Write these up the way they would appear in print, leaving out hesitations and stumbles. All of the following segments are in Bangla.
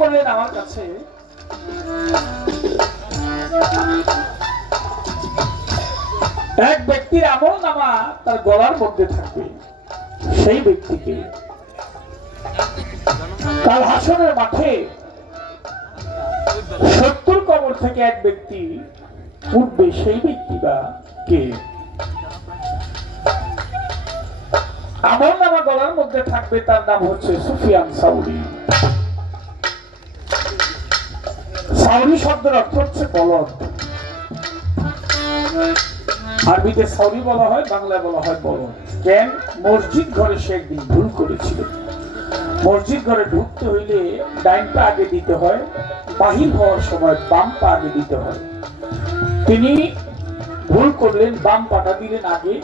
করলেন আমার কাছে এক ব্যক্তির আমলনামা তার গলার মধ্যে থাকবে, সেই ব্যক্তিকে কাল হাসরের মাঠে 70 কবর থেকে এক ব্যক্তি উঠবে, সেই ব্যক্তি বা কে? আমলনামা গলার মধ্যে থাকবে, তার নাম হচ্ছে সুফিয়ান সাউরি। সাউরি শব্দের অর্থ হচ্ছে বলদ। আরবিতে সাউরি বলা হয়, বাংলায় বলা হয় বলদ। কেন? মসজিদ ঘরে সে একদিন ভুল করেছিল। মসজিদ ঘরে ঢুকতে হইলে ডাইন পা আগে দিতে হয়, বাহির হওয়ার সময় বাম পা আগে দিতে হয়। তিনি ভুল করলেন, বাম পাটা দিলেন আগে,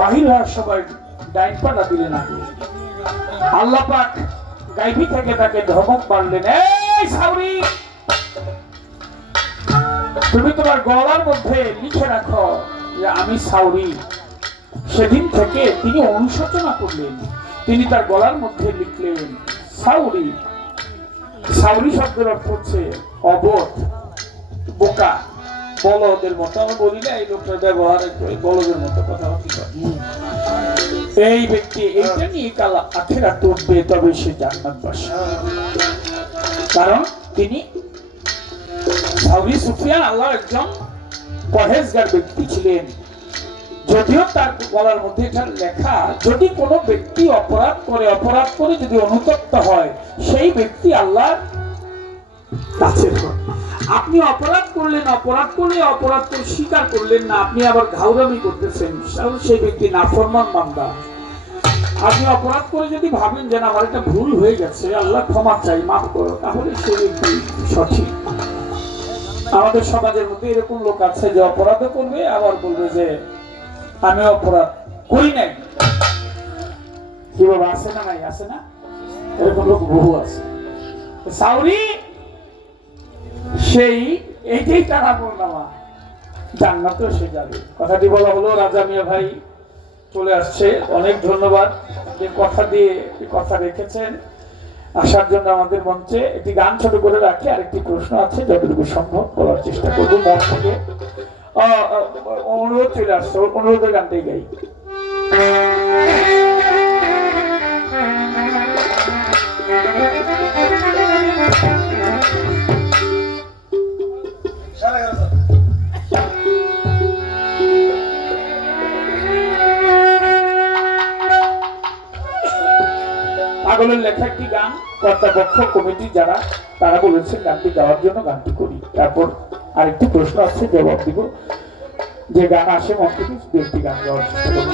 বাহির হওয়ার সময় ডাইন পাটা দিলেন আগে। আল্লাহ পাক গাইবি থেকে তাকে ধমক মারলেন, এই সাউরি, তুমি তোমার গলার মধ্যে লিখে রাখো যে আমি সাউরি। সেদিন থেকে তিনি অনুশোচনা করলেন, তিনি তার গলার মধ্যে লিখলেন সাউরি। সাউরি শব্দের অর্থ হচ্ছে অবোধ, বোকা, বলদের মতো। আমরা বলি না এই লোকটার ব্যবহার বলদের মতো কথা হচ্ছে। এই ব্যক্তি এইটা নিয়ে কাল আখেরাত উঠবে, তবে সে জান্নাতবাসী। কারণ তিনি সাউরি সুফিয়ান আল্লাহর একজন পরহেজগার ব্যক্তি ছিলেন। যদিও তার গলার মধ্যে এটা লেখা, যদি কোনো ব্যক্তি অপরাধ করে যদি অনুতপ্ত হয়, সেই ব্যক্তি আল্লাহর কাছে। আপনি অপরাধ করলেন, অপরাধ করে স্বীকার করলেন না, আপনি আবার ঘাউরামি করতেছেন, সেই ব্যক্তি নাফরমান বান্দা। আপনি অপরাধ করে যদি ভাবেন যে আমার একটা ভুল হয়ে গেছে, আল্লাহ ক্ষমা চাই, মাফ করো, তাহলে সেই ব্যক্তি সঠিক। আমাদের সমাজের মধ্যে এরকম লোক আছে যে অপরাধ করবে, আবার বলবে যে আমি অপরাধ করি নাই। কি বাবা, আছে না? নাই, আছে না? এরকম লোক বহু আছে। সাউরি সেই এইটাই তার আমলনামা, জান্নাতেও সে যাবে। কথাটি বলা হলো। রাজা মিয়া ভাই চলে আসছে, অনেক ধন্যবাদ যে কথা দিয়ে কথা রেখেছেন। আসার জন্য আমাদের মঞ্চে একটি গান ছোট করে রাখি, আরেকটি প্রশ্ন আছে, যতটুকু সম্ভব বলার চেষ্টা করবো মন থেকে। অনুরোধ চলে আসছে, অনুরোধের গানটাই গাই। পাগলের লেখা একটি গান, কর্তাপক্ষ কমিটি যারা, তারা বলেছেন গানটি গাওয়ার জন্য, গানটি করি। তারপর আরেকটি প্রশ্ন আছে, জবাব দিব। যে গান আসে মন থেকে, একটি গান গাওয়ার চেষ্টা করব।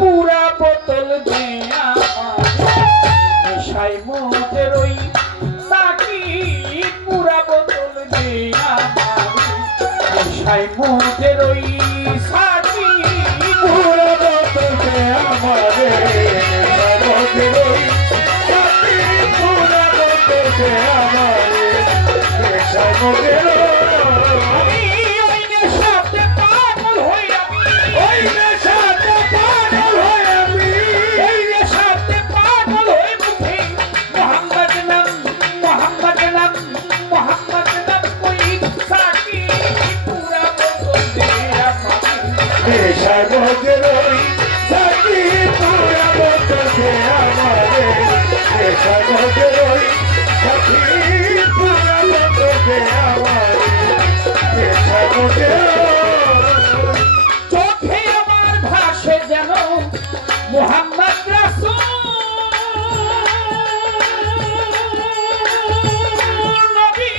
পুরা বোতল দেয়া নেশায় মদের ওই সাকি, পুরা বোতল দেয়া নেশায় মদের ওই সাকি, পুরা বোতল দেয়া আমারে নেশায় মদের ওই সাকি, পুরা বোতল দেয়া আমারে নেশায় মদের ওই। আমি ওই নেশাতে পাগল হই, আমি ওই নেশাতে পাগল হই, আমি ওই নেশাতে পাগল হই। মুখে মোহাম্মদ নাম, মোহাম্মদ নাম, মোহাম্মদ নাম কই সাকি, পুরা বোতল দেয়া আমারে নেশায় মদের ওই সাকি, পুরা বোতল দেয়া আমারে নেশায় মদের ওই সাকি, পুরা বোতল দেয়া আমারে নেশায় মদের ওই। চোখে আমার ভাসে যেন মুহাম্মদ রাসূল নবী,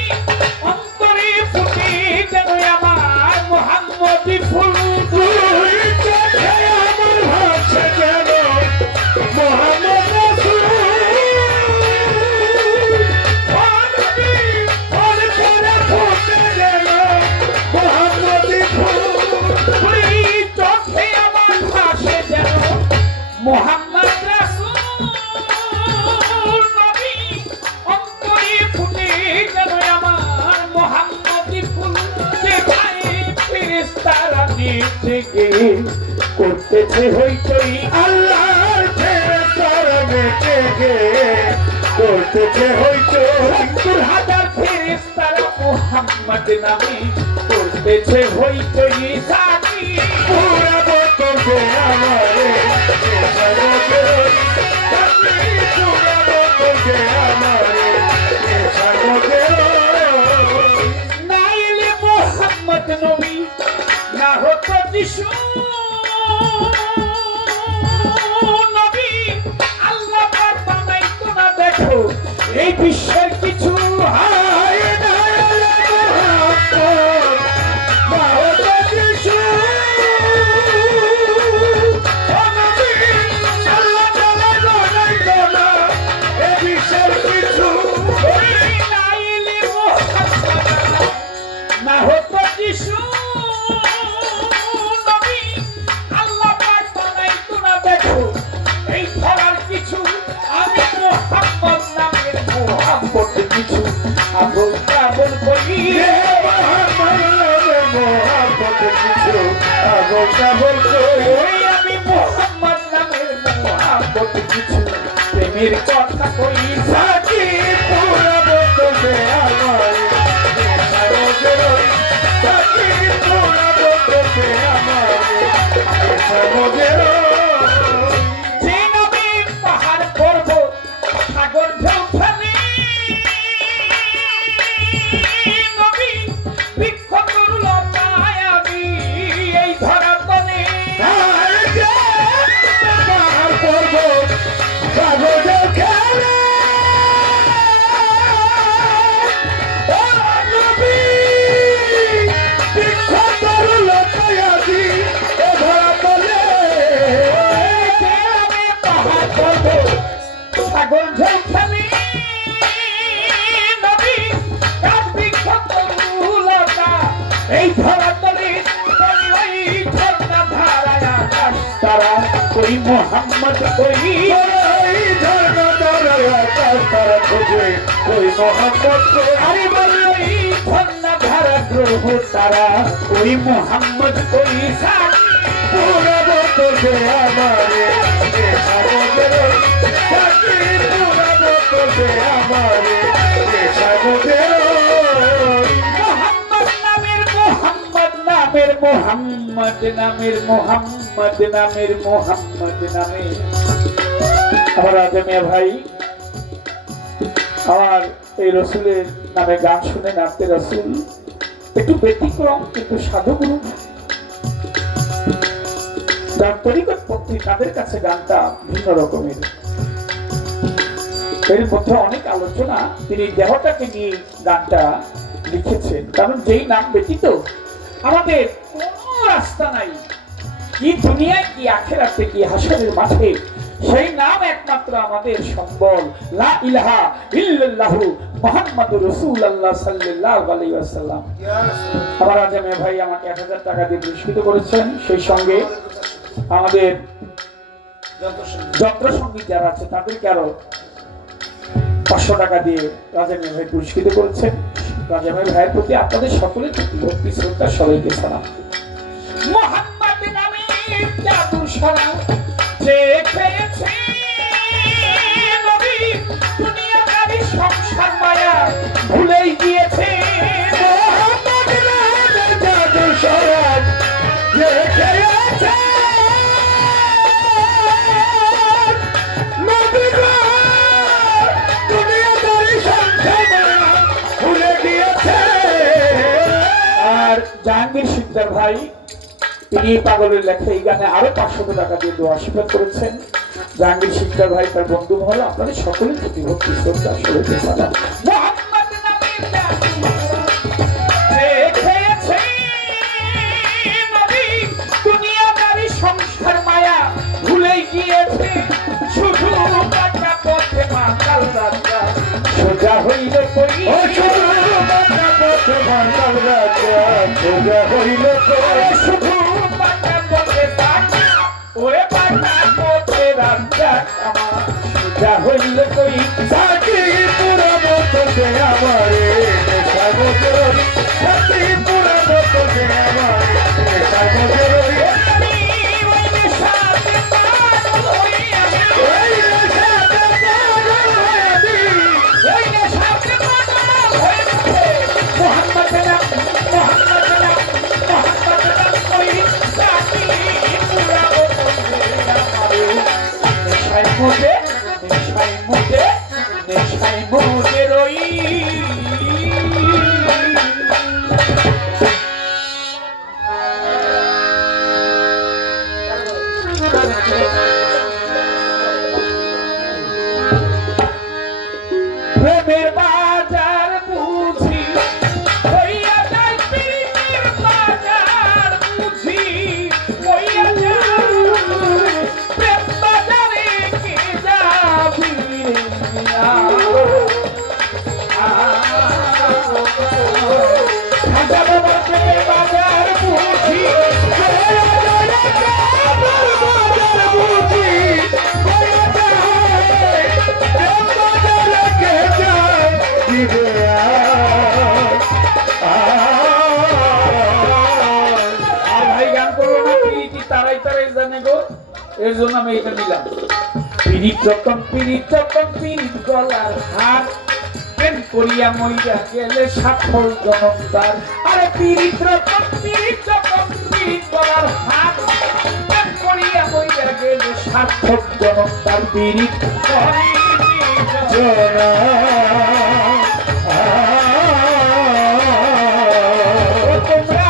অন্তরে ফুটে যেন আমার মুহাম্মদি ফুল। চোখে আমার ভাসে যেন মুহাম্মদ রাসূল থেকে করতেছে হইচই, আল্লাহর ফেরেশতার থেকে করতেছে হইচই, 70,000 ফেরেশতারা মুহাম্মদ নামে করতেছে হইচই। সাকি পুরা বলতে আমারে সাগর, পুরা বলতে আমারে সাগর। নাইলে মুহাম্মদ নবী না হতো যিশু নবী, আল্লাহ পাক বানাইতো না দেখো এই বিশ্বের কিছু। হায় দয়ালে মুহাম্মদ বাবা যিশু, ও নবী আল্লাহ তাআলা বানাইতো না এ বিশ্বের কিছু। ওই নাইলে মুহাম্মদ না হতো যিশু নবী, আল্লাহ পাক বানাইতো না দেখো এই ধরার কিছু। আমি মুহাম্মদ নামের মুহাম্মদ কিছু আবল তাবল করি, হে মুহাম্মদ মোহাম্মদ কিছু আবল তাবল কই। ওই আমি মুহাম্মদ নামের মুহাম্মদ কিছু প্রেমের কথা কই। সাকি পুরা বলতে আমারে সাগর, সাকি পুরা বলতে আমারে সাগর। যে নবী পাহাড় পর্বত সাগর ঢেউ ফেলে, নবী বৃক্ষ তরুলতায় আমি এই ধরা তলে। হায় যে পাহাড় পর্বত সাগর খেলে, ও নবী বৃক্ষ তরুলতায় আমি এ ধরা তলে। যে আমি পাহাড় পর্বত সাগর ঢেউ ফেলে, নবী গাছ বৃক্ষ তরুলতা এই ধরা তলে। ওই ঝর্ণা ধারায় আকাশ তারা ওই মুহাম্মদ কই। এই ঝর্ণা দ্বারা আকাশ তারা খোঁজে ওই মোহাম্মদ কই। আরে বলই ঝর্ণা ধারা গ্রহ তারা ওই মুহাম্মদ কই। সাকি পুরা বলতে আমারে সাগর, সাকি পুরা বলতে আমারে সাগর। মুহাম্মদ নামের মুহাম্মদ নামের মুহাম্মদ নামের মুহাম্মদ নামের মুহাম্মদ নামে আমার আজমিয়া ভাই আমার এই রসুলের নামে গান শুনে নামতে রসুল একটু ব্যতিক্রম কিন্তু সাধুগুরু যার তরিকত পন্থী তাদের কাছে গানটা ভিন্ন রকমের। এর মধ্যে অনেক আলোচনা, তিনি দেহটাকে নিয়ে গানটা লিখেছেন। কারণ যেই নাম ব্যতীত আমাদের কোনো রাস্তা নাই, কি দুনিয়ায় কি আখেরাতে কি হাসরের মাঠে, সেই নাম একমাত্র আমাদের সম্বল। লা ইলাহা ইল্লাল্লাহু মুহাম্মাদুর রাসূলুল্লাহ সাল্লাল্লাহু আলাইহি ওয়াসাল্লাম। আমার আজমে ভাই আমাকে 1000 টাকা দিয়ে পুরস্কৃত করেছেন, সেই সঙ্গে আমাদের যন্ত্র সঙ্গীত যারা আছে তাদেরকে আরো 500 টাকা দিয়ে রাজামে ভাই পুরস্কৃত করেছেন। রাজামে ভাইয়ের প্রতি আপনাদের সকলের প্রতি ভক্তি শ্রদ্ধা, সবাইকে সালাম। মুহাম্মদ নামে জাদু সারা যে খেয়েছে নবী, দুনিয়াদারি সংসার মায়া ভুলেই গিয়েছে। মোহাম্মদ নামের জাদু সরাজ যে খেয়েছে, নবী গো দুনিয়াদারি সংসার ভুলে গিয়েছে। আর জাহাঙ্গীর সিকদার ভাই তিনি পাগলের লেখা এই গানে আরো 500 টাকা দিয়ে দোয়া আশীর্বাদ করেছেন। জাহাঙ্গীর সিকদার ভাই তার বন্ধু মহল আপনাদের সকলের প্রতি ভক্তি শ্রদ্ধা, সবাইকে সালাম। মুহাম্মদ নামে জাদু যে খেয়েছে নবী, দুনিয়াদারি সংসার মায়া ভুলেই গিয়েছে। শুধু কাটা পথে মাতাল রাস্তা সোজা হইল কই। ও শুধু বাঁকা পথে মাতাল রাজা সোজা হইল কই। শুধু বাঁকা পথে বাঁকা, ওরে বাঁকা পথে রাস্তা আমার সোজা হইল কই। সাকি পুরা বলতে আমারে সাগর, সাকি পুরা বলতে আমারে সাগর। নেশায় মুদে রই। প্রেমের বাজার বুঝি হইয়া যায় পীড়িতের বাজার বুঝি হইয়া যায় প্রেম বাজারে কে যাবি রে মিয়া। খাজা বাবার প্রেমের বাজার বুঝি হইয়া যায় বাজার বুঝি হইয়া যায় প্রেম বাজারে কে আর ভাই গান করবো না, পিরিতি তারাই তারাই জানে গো, এর জন্য আমি এটা নিলাম। পিরিত যখন পিরিত গলার হার, প্রেম করিয়া মইরা গেলে সাফল জনতার। আরে পিরিত যখন পিরিত গলার হার, প্রেম করিয়া মইরা গেলে সাফল জনতার। পিরিত তোমরা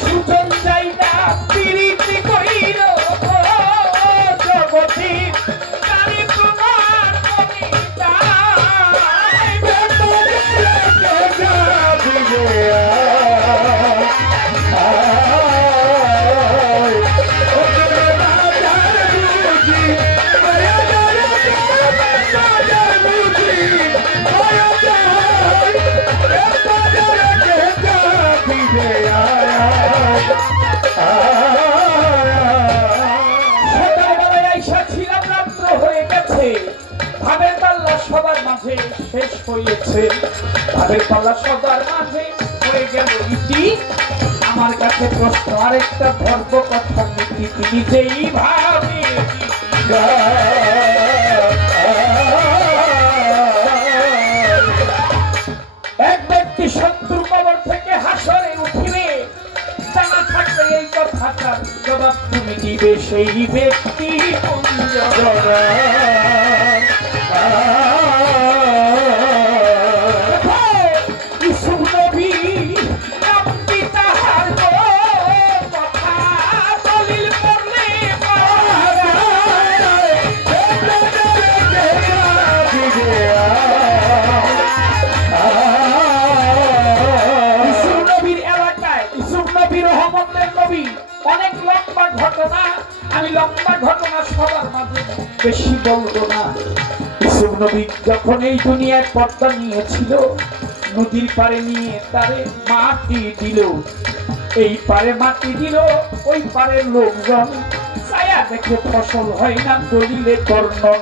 সুজন যাই না পিরিতি কইর জগতি নারী তোমার কবিতা ভাবের পাল্লা সবার মাঝে শেষ হয়েছে, ভাবের পাল্লা সবার মাঝে হয়ে গেল ইতি। আমার কাছে প্রশ্ন আরেকটা ধর্ম কথা নীতি, তিনি যেই ভাবে এক ব্যক্তি শত্রু কবর থেকে হাসরে উঠিবে, জানা থাকবে এই কথাটার জবাব তুমি দিবে সেই ব্যক্তি ইউসুফ নবী নামটি তাহার কথা দলিল করলে ইউসুফ নবীর এলাকায় ইউসুফ নবী রহমতের নবী, অনেক লম্বা ঘটনা, আমি লম্বা ঘটনা সবার মাঝে বেশি বলবো না। ইউসুফ নবী যখন এই দুনিয়ায় পর্দা নিয়েছিল, নদীর পারে নিয়ে তারে মাটি দিল, এই পারে মাটি দিল, ওই পারের লোকজন ছায়া দেখে ফসল হয় না দলিলে বর্ণন।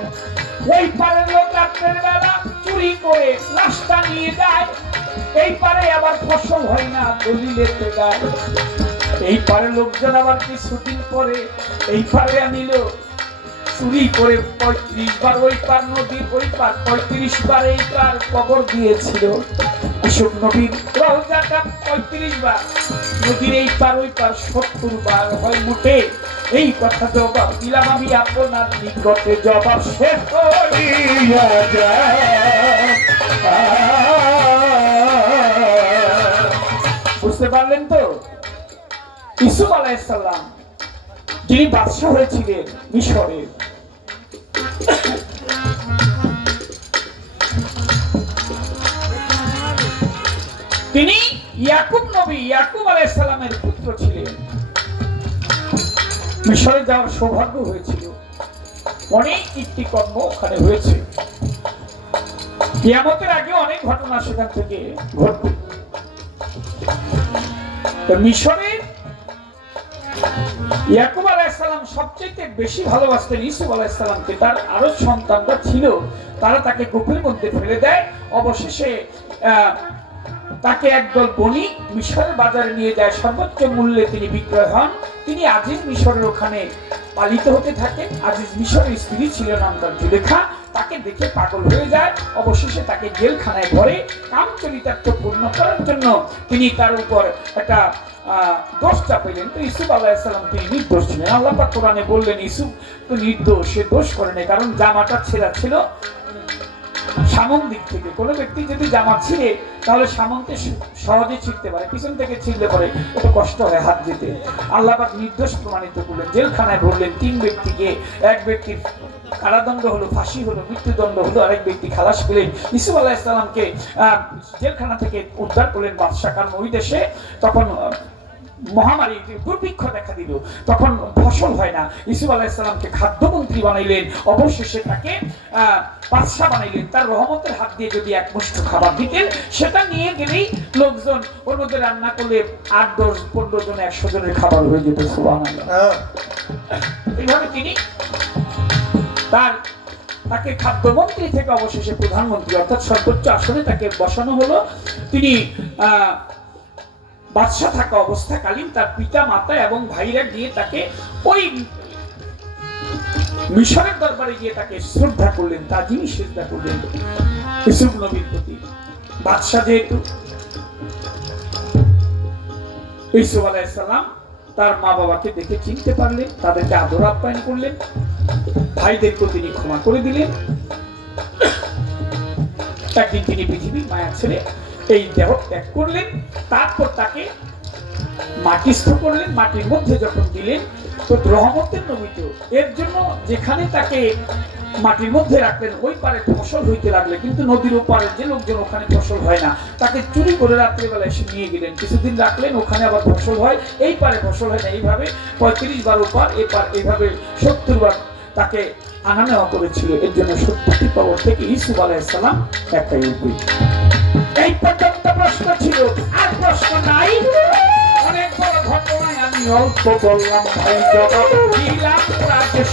ওই পারের লোক রাত্রের বেলা চুরি করে লাশটা নিয়ে যায়, এই পারে আবার ফসল হয় না দলিলে গায়। এই পারে লোকজন আবার কিছুদিন পরে এই পারে আনিল, চুরি করে 35 বার ওই পার নদীর ওই পার 35 বার এই পার কবর দিয়েছিল। ইউসুফ নবীর রওজাটা 35 বার, নদীর এই পার ওই পার 70 বার হয় মোটে। এই কথা জবাব দিলাম আমি আপনার নিকটে, জবাব শেষ করিয়া যায়। বুঝতে পারলেন তো? ইউসুফ আলাইহিস সালাম যিনি বাদশা হয়েছিলেন মিশরের, তিনি ইয়াকুব নবী ইয়াকুব আলাইহিস সালামের পুত্র ছিলেন। মিশরে যাওয়ার সৌভাগ্য হয়েছিল, অনেক কীর্তিকর্ম ওখানে হয়েছে। কিয়ামতের আগে অনেক ঘটনা সেখান থেকে ঘটবে। মিশরের ইয়াকুব আলাইহিস সালাম সবচেয়ে বেশি ভালোবাসতেন ইউসুফ আলাইহিস সালামকে। তার আরো সন্তানরা ছিল, তারা তাকে কূপের মধ্যে ফেলে দেয়। অবশেষে তাকে একদল বণিক মিশরের বাজারে নিয়ে যায়, সর্বোচ্চ মূল্যে তিনি বিক্রয় হন। তিনি আজিজ মিশরের ওখানে পালিত হতে থাকেন। আজিজ মিশরের স্ত্রী ছিল নাম তার জুলেখা, তাকে দেখে পাগল হয়ে যায়। অবশেষে তাকে জেলখানায় ভরে। কাম চরিতার্থ পূর্ণ করার জন্য তিনি তার উপর একটা দোষ চাপাইলেন। তো ইউসুফ আলাইহিস সালাম তিনি নির্দোষ ছিলেন। আল্লাহ পাক কোরআনে বললেন ইউসুফ তো নির্দোষ, সে দোষ করেনি, কারণ জামাটা ছেঁড়া ছিল, সামন দিক থেকে কোনো ব্যক্তি যদি জামা ছিঁড়ে তাহলে সামনতে সহজে ছিঁড়তে পারে, পিছন থেকে ছিঁড়লে পরে একটু কষ্ট হয় হাত দিতে। আল্লাহ পাক নির্দোষ প্রমাণিত করলেন, জেলখানায় ভরলেন 3 ব্যক্তিকে। এক ব্যক্তির কারাদণ্ড হলো, ফাঁসি হলো, মৃত্যুদণ্ড হলো, আরেক ব্যক্তি খালাস পেলেন। ইউসুফ আলাইহিস সালামকে জেলখানা থেকে উদ্ধার করলেন বাদশা, কারণ ওই দেশে তখন মহামারী দুর্ভিক্ষ দেখা দিল, তখন ফসল হয় না। ইউসুফ আলাইহিস সালামকে খাদ্যমন্ত্রী বানাইলেন, অবশেষে তাকে বাদশা বানাইলেন। তার রহমতের হাত দিয়ে যদি এক মুষ্ঠ খাবার দিতেন, সেটা নিয়ে গেলেই লোকজন ওর মধ্যে রান্না করলে 8, 10, 15 জন 100 জনের খাবার হয়ে যেত। সুবহানাল্লাহ। এইভাবে তিনি তাকে খাদ্যমন্ত্রী থেকে অবশেষে প্রধানমন্ত্রী অর্থাৎ সর্বোচ্চ আসনে তাকে বসানো হলো। তিনি বাদশা থাকা অবস্থাকালীন তার পিতা মাতা এবং ভাইরা গিয়ে তাকে ওই মিশরের দরবারে গিয়ে তাকে শ্রদ্ধা করলেন, তাজিম সিজদা করলেন ইউসুফ নবীর প্রতি। বাদশা যেহেতু, ইউসুফ আলাইহিস সালাম তার মা বাবাকে দেখে চিনতে পারলেন, তাদেরকে আদর আপ্যায়ন করলেন, ভাইদেরকে তিনি ক্ষমা করে দিলেন। একদিন তিনি পৃথিবীর মায়া ছেড়ে এই দেহ ত্যাগ করলেন। তারপর তাকে মাটিস্থ করলেন। মাটির মধ্যে যখন দিলেন তো রহমতের নবী তো, এর জন্য যেখানে তাকে মাটির মধ্যে রাখলেন ওই পারে ফসল হইতে লাগলে, কিন্তু নদীর ওপারে যে লোকজন ওখানে ফসল হয় না, তাকে চুরি করে রাত্রিবেলা এসে নিয়ে গেলেন। কিছুদিন রাখলেন, ওখানে আবার ফসল হয়, এই পারে ফসল হয় না। এইভাবে 35 বার ওপার এপার, এইভাবে 70 বার তাকে আনা নেওয়া করেছিল। এর জন্য 70টি কবর থেকে ইউসুফ আলাইহিস সালাম একটাই উদ্ভিদ। এই পর্যন্ত প্রশ্ন ছিল, আর প্রশ্ন নাই। অনেক বড় ঘটনায় আমি অল্প বললাম, ভাই জগৎ দিলাম রাজেশ।